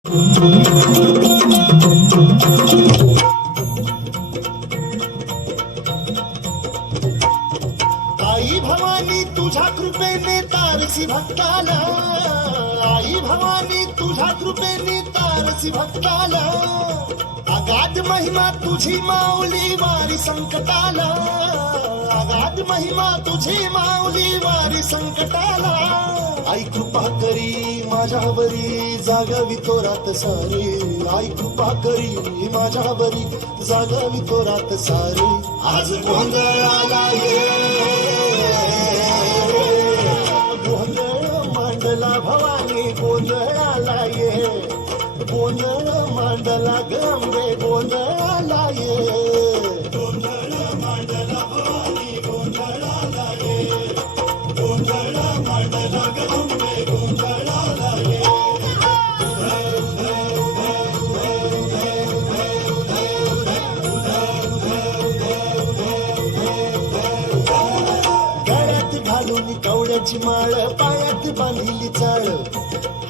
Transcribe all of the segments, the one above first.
आई भवानी तुझ्या कृपेने तारसी भक्ताला, आई भवानी तुझ्या कृपेने तारसी भक्ताला, अगाध महिमा तुझी माऊली वारी संकटाला, अगाध महिमा तुझी माऊली वारी संकटाला. आई कृपा करी माझ्यावरी जागावी तो रात सारी, आई कृपा करी माझ्यावरी जागावी तो रात सारी. आज गोंधळाला ये, गोंधळ मांडला भवानी गोंधळाला ये, गोंधळ मांडला गंगे गोंधळाला ये, गोंधळ मांडला भवानी गोंधळाला ये, गोंधळ मांडला गंगे गोंधळाला ये. गळ्यात घालून कवड्याची माळ, पायात बांधिली चाळ,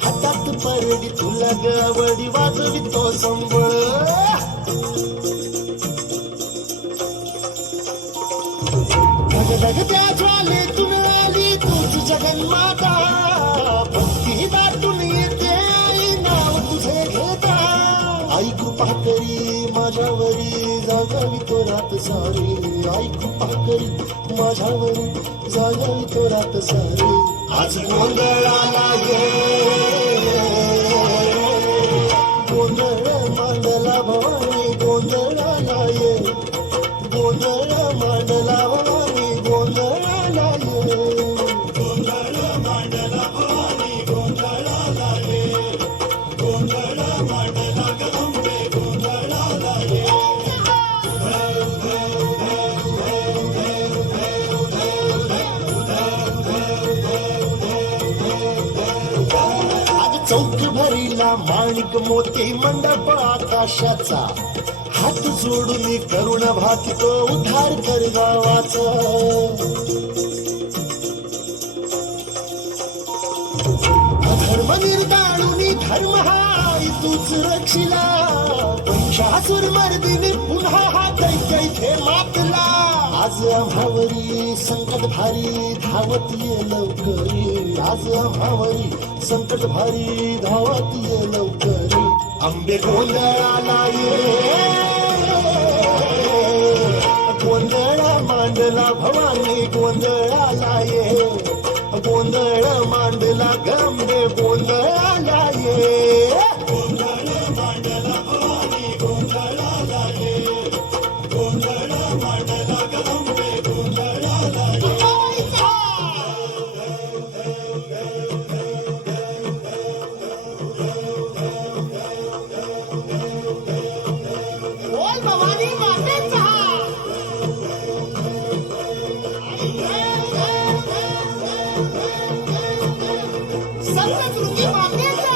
हातात परडी तुला गवडी वाजवी तो संबळ. धगधगत्या ज्वालेतून आली तूच जगन्माता, भक्ती दाटून येते आई नाव तुझे घेता. आई कृपा करी माझ्यावरी जागावी तो रात सारी, आई कृपा करी माझ्यावरी जागावी तो रात सारी. आज गोंधळाला ये, गोंधळ मांडला भवानी गोंधळाला ये, गोंधळ मांडला भवानी गोंधळाला ये, गोंधळ मांडला भवानी गोंधळाला ये, गोंधळ मांडला गंगे गोंधळाला ये. आज चौक भरीला माणिक मोती मंडप आकाशाचा, हात जोडून करुण भाकितो उद्धार कर गावाचा. अधर्म निर्दाळून धर्म हाय तूच रक्षिला, पंचासुर मर्दिनी पुन्हा हा दैत्य मातला. आज आम्हावरी संकट भारी धावत ये लवकरी, आज आम्हावरी संकट भारी धावत ये लवकरी. आंबे गोंधळाला ये, गोंधळ मांडला भवानी गोंधळाला ये, गोंधळ मांडला गंगे गोंधळाला ये, गोंधळ मांडला भवानी गोंधळाला ये, गोंधळ मांडला गंगे गोंधळाला ये. बोल भवानी मातेचा सप्तशृंगी मातेचा